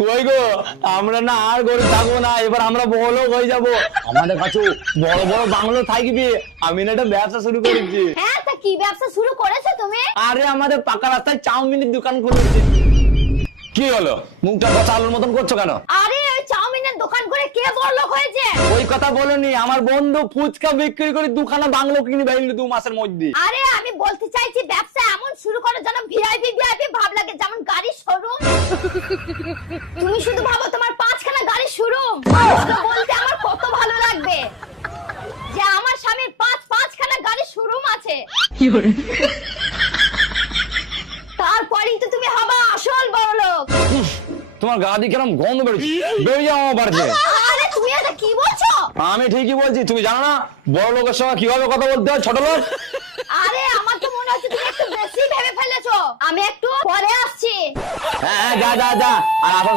কই গো, আমরা না আর গরিব থাকবো না, এবার আমরা বড়লোক হয়ে যাবো। আমাদের কাছে বড় বড় বাংলো থাকবে। আমি না একটা ব্যবসা শুরু করেছি। হ্যাঁ, তা কি ব্যবসা শুরু করেছো তুমি? আরে আমাদের পাকা রাস্তায় চাউমিনের দোকান খুলেছি। কি হলো, মুখটা কথা আলুর মতন করছো কেন? আরে ওই চাউমিনের দোকান করে কে বড়লোক হয়েছে? ওই কথা বলনি, আমার বন্ধু ফুচকা বিক্রি করে দুখানা বাংলো কিনে ফেললো 2 মাসের মধ্যে। আরে আমি বলতে চাইছি ব্যবসা এমন শুরু করো যেন ভিআইপি ভিআইপি ভাব লাগে, যেমন গাড়ির শোরুম। তুমি শুধু ভাবো তোমার 5খানা গাড়ির শোরুম, বলতে আমার কত ভালো লাগবে যে আমার স্বামীর 5খানা গাড়ির শোরুম আছে। তারপরেই তো তুমি হবা আসল বড়লোক। তোমার গা দিয়ে কিরম গন্ধ বেরোচ্ছে, বেরিয়ে যাও আমার বাড়িতে। আরে তুমি এটা কি বলছো? আমি ঠিকই বলছি, তুমি জানো না বড় লোকের সঙ্গে কিভাবে কথা বলতে হয় ছোট লোক? আরে আমার তো মনে হচ্ছে তুমি একটু বেশি ভেবে ফেলেছো। আমি একটু পরে আসছি। হ্যাঁ, যা যা যা। আর আসার